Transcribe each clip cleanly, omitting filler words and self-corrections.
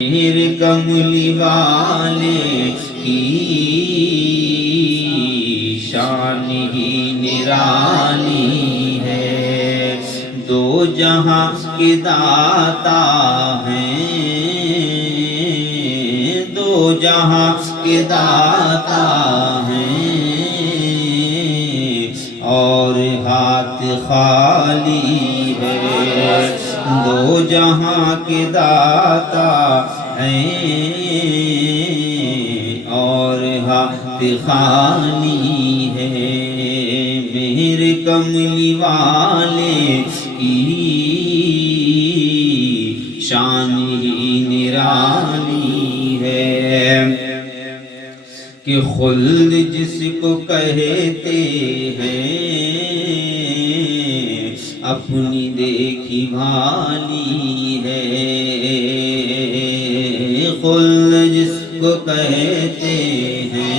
میرے کملی والے کی شان ہی نرالی ہے، دو جہاں کے داتا ہیں، دو جہاں کے داتا ہیں، اور ہاتھ خالی ہے، دو جہاں کے داتا ہیں، اور ہاتھ خالی ہے، میرے کملی والے کی شان ہی نرالی ہے، کہ خلد جس کو کہتے ہیں اپنی دیکھی بھالی ہے، خلد جس کو کہتے ہیں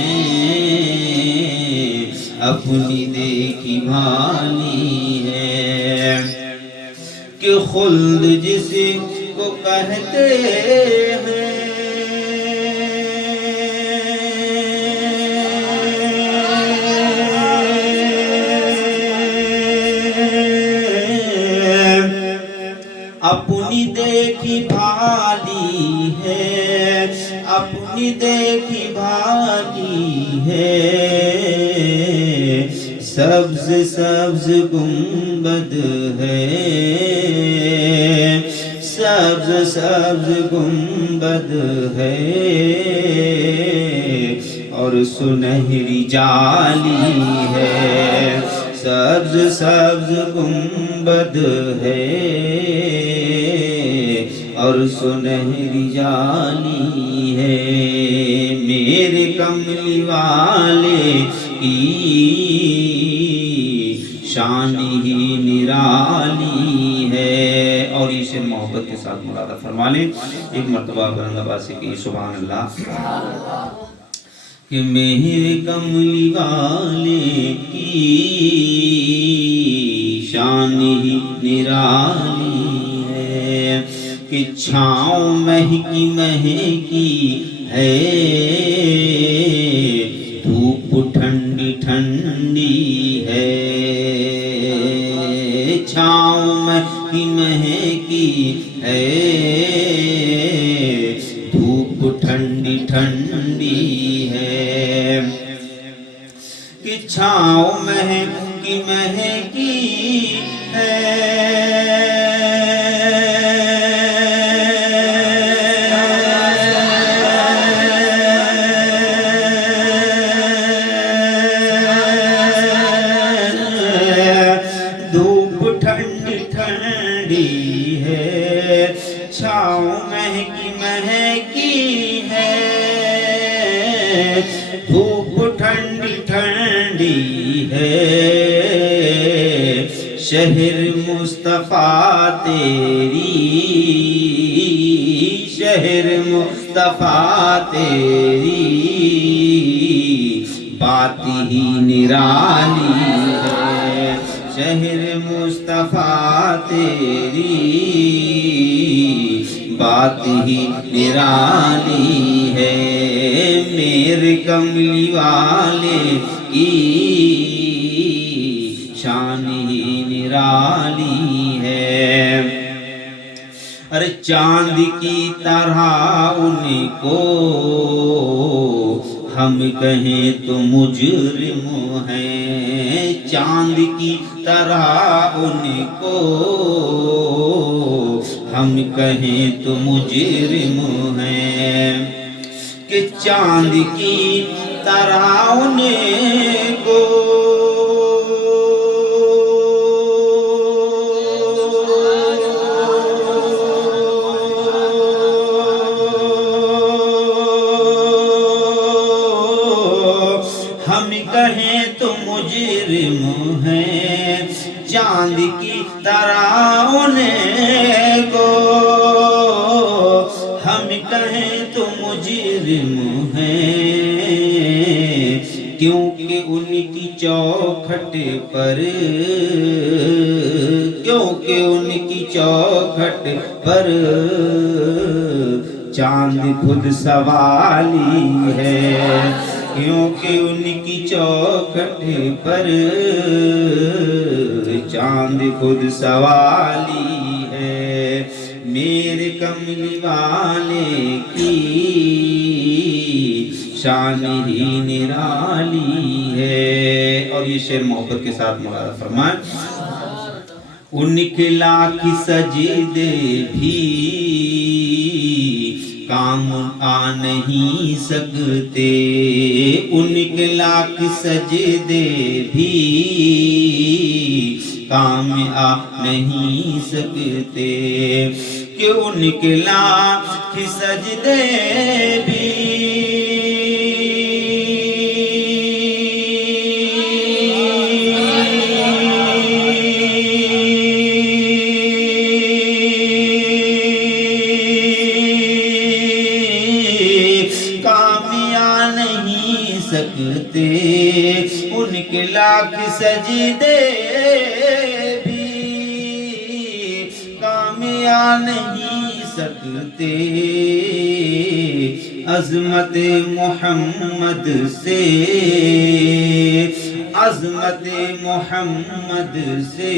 اپنی دیکھی بھالی ہے، کہ خلد جس کو کہتے ہیں اپنی دیکھی بھالی ہے، اپنی دیکھی بھالی ہے، سبز سبز گنبد ہے، سبز سبز گنبد ہے، اور سنہری جالی ہے، سبز سبز گنبد ہے، اور سنہری جالی ہے، میرے کملی والے کی شان ہی نرالی ہے۔ اور اسے محبت کے ساتھ مرادہ فرما لیں، ایک مرتبہ بلند آواز سے کہیے سبحان اللہ، کہ میرے کملی والے کی شان ہی نرالی ہے، کہ چھاؤں مہکی مہکی ہے، دھوپ ٹھنڈی ٹھنڈی ہے، چھاؤں مہکی مہکی ہے، دھوپ ٹھنڈی ٹھنڈی ہے، کہ چھاؤں مہکی مہکی ہے، دھوپ ٹھنڈی ٹھنڈی ہے، چھاؤں مہکی مہکی ہے، دھوپ ٹھنڈی ٹھنڈی ہے، شہر مصطفیٰ تیری، شہر مصطفیٰ تیری بات ہی نرالی ہے، شہر مصطفیٰ تیری بات ہی نرالی ہے، میرے کملی والے کی شان ہی نرالی ہے، ارے چاند کی طرح ان کو ہم کہیں تو مجرم ہیں، چاند کی طرح ان کو ہم کہیں تو مجرم ہیں، کہ چاند کی طرح ان کو ہم کہیں تو مجرم ہیں، چاند کی طرح ان کو ہم کہیں تو مجرم ہیں، کیونکہ ان کی چوکھٹ پر، کیونکہ ان کی چوکھٹ پر چاند خود سوالی ہے، کیونکہ ان کی چوکھٹ پر چاند خود سوالی ہے، میرے کملی والے کی شان ہی نرالی ہے۔ اور یہ شعر محبت کے ساتھ مولانا فرمائیں، ان کے لاکھ سجدے بھی کام آ نہیں سکتے، ان کے لاکھ سجدے بھی کام آ نہیں سکتے، کہ ان کے لاکھ سجدے بھی سکتے، ان کے لاکھ سجدے بھی کام آ نہیں سکتے، عظمت محمد سے، عظمت محمد سے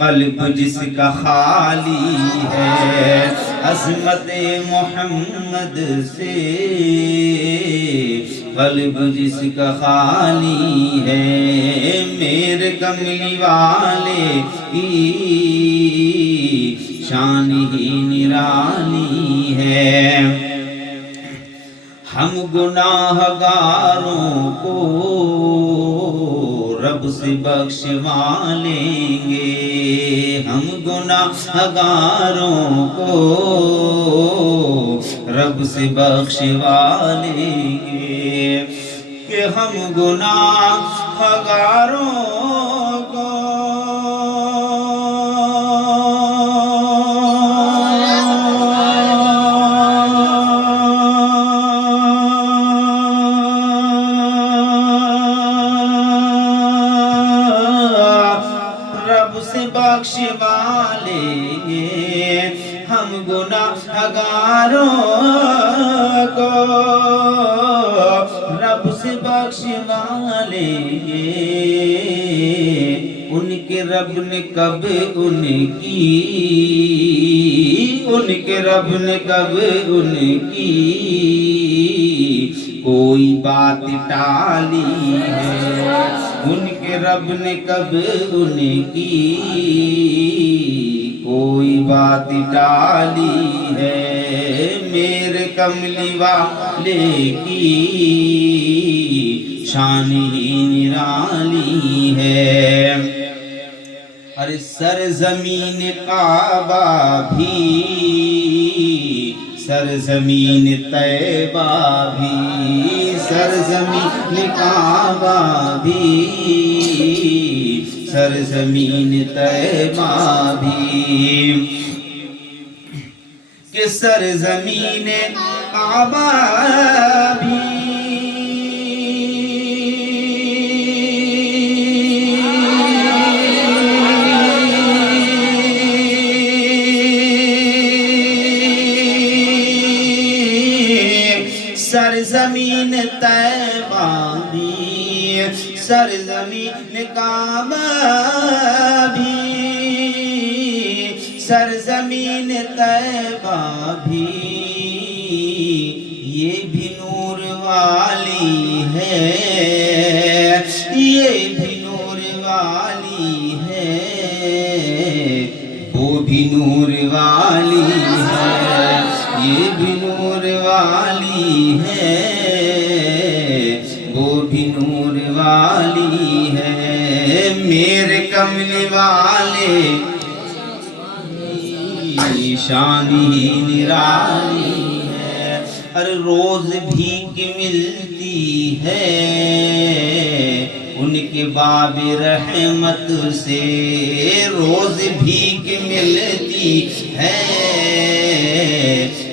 قلب جس کا خالی ہے، عظمت محمد سے قلب جس کا خالی ہے، میرے کملی والے کی شان ہی نرالی ہے۔ ہم گناہ گاروں کو رب سے بخشوا لیں گے، ہم گناہ گاروں کو رب سے بخشوا لیں گے، کہ ہم گناہ گاروں کو بخشوا لیں گے، ہم گناہ گاروں کو رب سے بخشوا لیں گے، ان کے رب نے کب ان کے رب نے کب ان کی کوئی بات ٹالی ہے، ان کے رب نے کب ان کی کوئی بات ٹالی ہے، میرے کملی والے کی شان ہی نرالی ہے۔ ارے سرزمین کعبہ بھی، سرزمین طیبہ بھی، سرزمین کعبہ بھی، سرزمین طیبہ بھی، کہ سرزمین کعبہ بھی سرزمین طیبہ بھی، سرزمین کعبہ بھی، سرزمین طیبہ بھی، یہ بھی نور والی ہے، یہ بھی نور والی ہے، وہ بھی نور والی ہے، یہ بھی نور والی ہے، وہ بھی نور والی ہے، میرے کملی والے شان ہی نرالی ہے۔ ہر روز بھیک ملتی ہے ان کے باب رحمت سے، روز بھیک ملتی ہے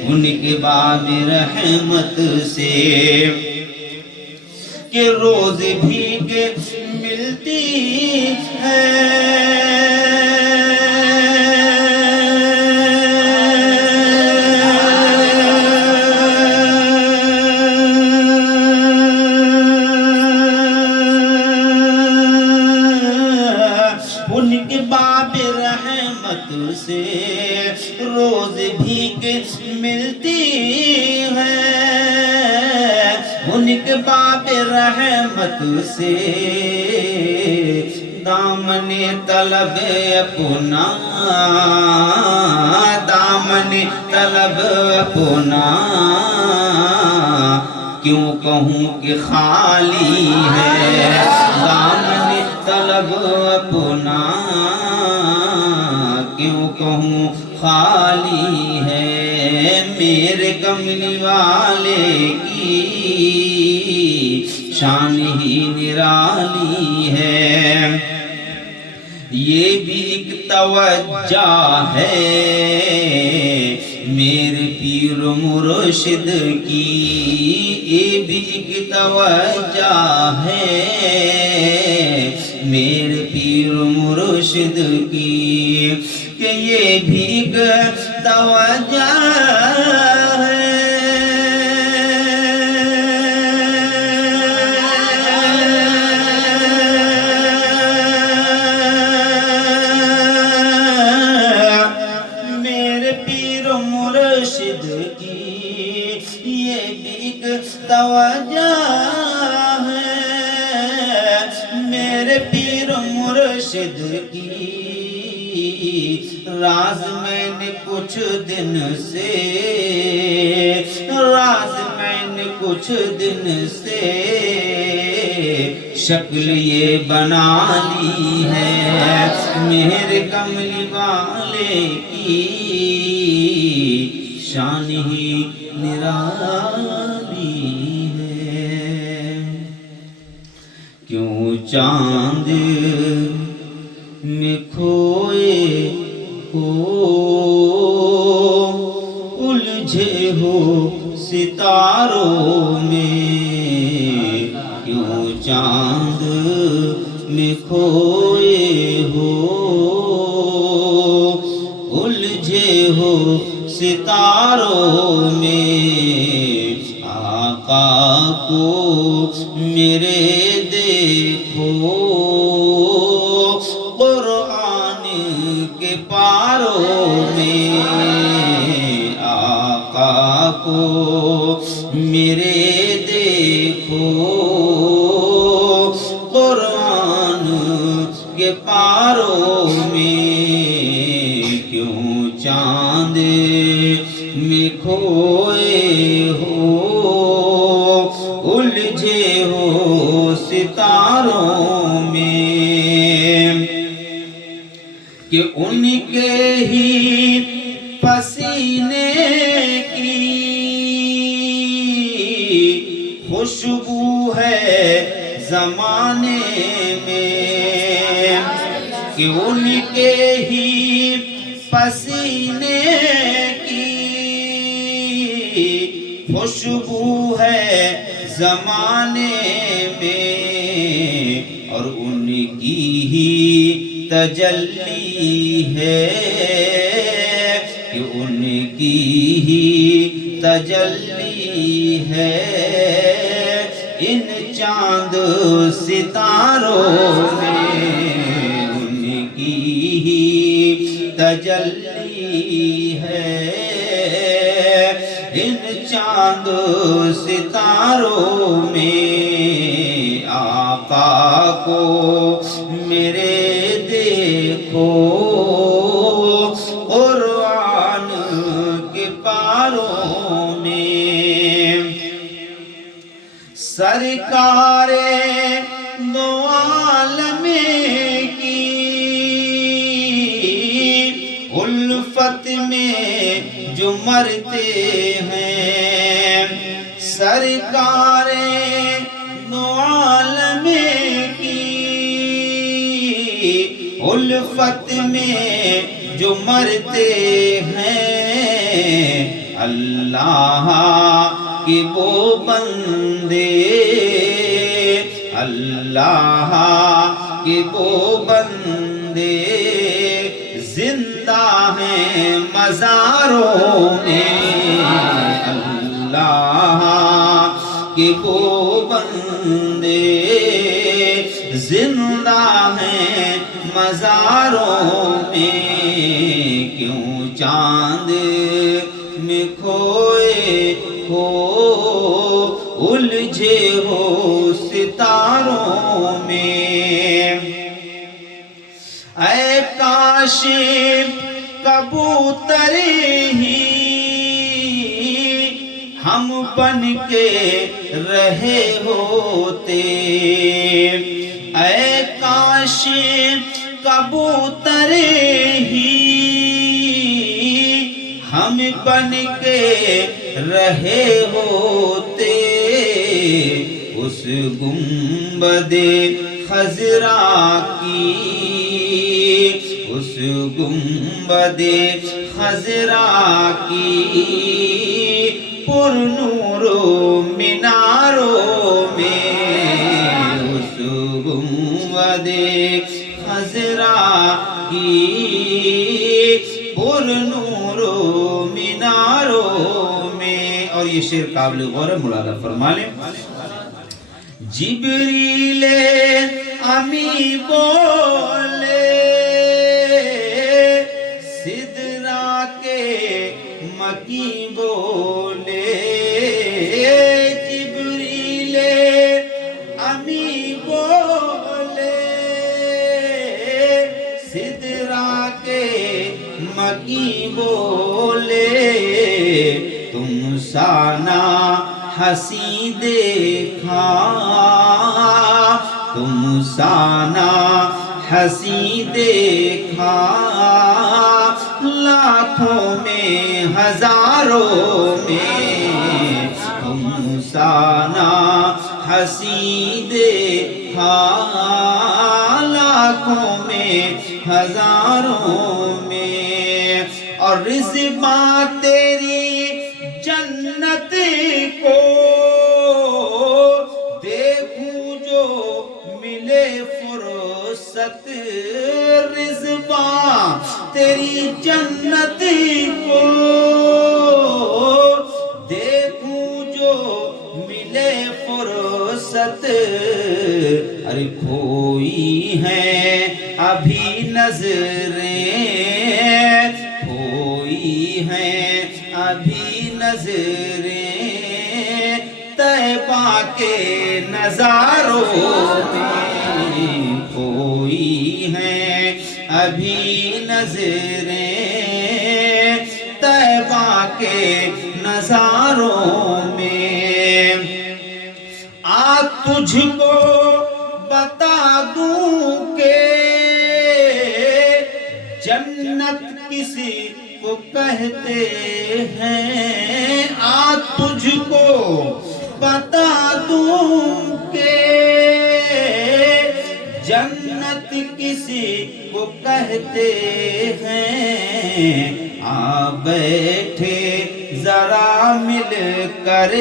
ان کے باب رحمت سے، کہ روز بھیک ملتی ہے سے روز بھیک ملتی ہے، ان کے باب رحمت سے دامن طلب اپنا، دامن طلب اپنا کیوں کہوں کہ خالی ہے، دامن طلب اپنا کیوں کہوں خالی ہے، میرے کملی والے کی شان ہی نرالی ہے، یہ بھی ایک توجہ ہے میرے پیر مرشد کی، یہ بھی ایک توجہ ہے میرے پیر مرشد کی، کہ یہ بھی ایک توجہ ہے میرے پیر مرشد کی، یہ بھی ایک توجہ ہے میرے پیر مرشد کی، راز میں نے کچھ دن سے، راز میں نے کچھ دن سے شکل یہ بنا لی ہے، میرے کملی والے کی شان ہی نرالی ہے، کیوں چاند میں کھوئے ہو الجھے ہو ستاروں میں، کیوں چاند میں کھوئے ہو الجھے ہو ستاروں میں، آقا کو میرے دیکھو قرآن کے پاروں میں، آقا کو میرے دیکھو قرآن کے پاروں میں، کیوں چاند میں کھوئے ہو الجھے ہو ستاروں میں، کہ ان کے ہی پسینے کی خوشبو ہے زمانے میں، کہ ان کے ہی پسینے کی خوشبو ہے زمانے میں، اور ان کی ہی تجلی ہے، کہ ان کی ہی تجلی ہے ان چاند ستاروں میں، ان کی ہی تجلی ہے ان چاند ستاروں میں، آقا کو میرے دیکھو قرآن کے پاروں میں، سرکار دو عالم کی الفت میں جو مرتے ہیں، سرکار دو عالم کی الفت میں جو مرتے ہیں، اللہ کے وہ بندے، اللہ کے وہ بندے زندہ ہیں مزاروں میں، اللہ کے وہ بندے زندہ ہیں مزاروں میں، کیوں چاند میں کھوئے ہو، الجھے ہو ستاروں میں۔ اے کاش کبوتر ہی ہم بن کے رہے ہوتے، اے کاش کبوتر ہی ہم بن کے رہے ہوتے، اس گنبد خضرا کی، اس گنبد خضرا کی پر نور میناروں میں، اس گنبد خضرا کی پر نور میناروں میں۔ اور یہ شعر قابل غور ہے، ملاحظہ فرما لیں۔ جبریل امی بولے سدرا کے مکی بولے، جبریل امی بولے سدرا کے مکی بولے، تم سانا ہنسی دیکھا، تم سانا ہنسی دیکھا، لاکھوں میں ہزاروں میں، تم سانا ہنسی دیکھا، لاکھوں میں ہزاروں میں۔ اور رضواں تیری جنت کو دیکھوں جو ملے فرصت، رضواں تیری جنت کو دیکھوں جو ملے فرصت، ارے کھوئی ہیں ابھی نظریں، کھوئی ہیں ابھی نظریں طیبہ کے نظاروں میں، کھوئی ہیں ابھی نظریں طیبہ کے نظاروں میں۔ آ تجھ کو بتا دوں کہ جنت کسی کو کہتے ہیں، آ تجھ کو بتا دوں کہ جنت کسی کو کہتے ہیں، آ بیٹھے ذرا مل کر،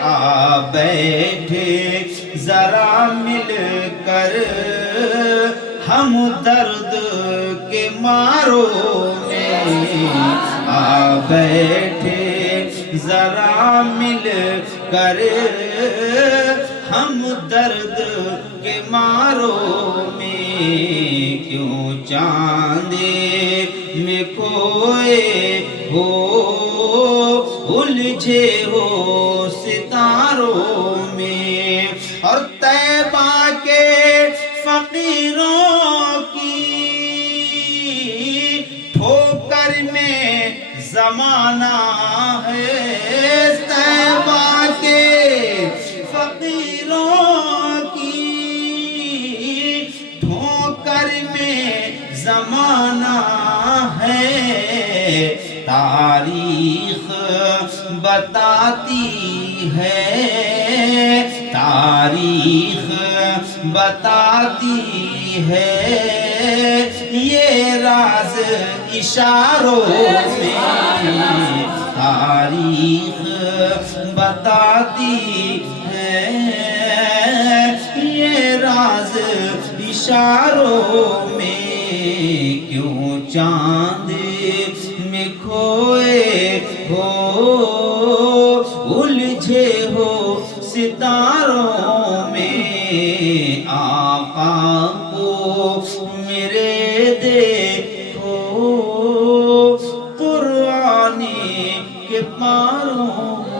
آ بیٹھے ذرا مل کر ہم درد کے ماروں میں، آ بیٹھے ذرا مل کر ہم درد کے ماروں میں، کیوں چاند میں کھوئے ہو، الجھے ہو ستاروں میں۔ اور طیبہ کے فقیروں کی ٹھوکر میں زمانہ ہے، طیبہ کے فقیروں کی ٹھوکر میں زمانہ ہے، تاریخ بتاتی ہے، تاریخ بتاتی ہے یہ راز اشاروں میں، تاریخ بتاتی ہے یہ راز اشاروں میں، کیوں چاند میں کھوئے ہو، الجھے ہو ستاروں میں، آقا کو میرے دیکھو قرآنی کے پاروں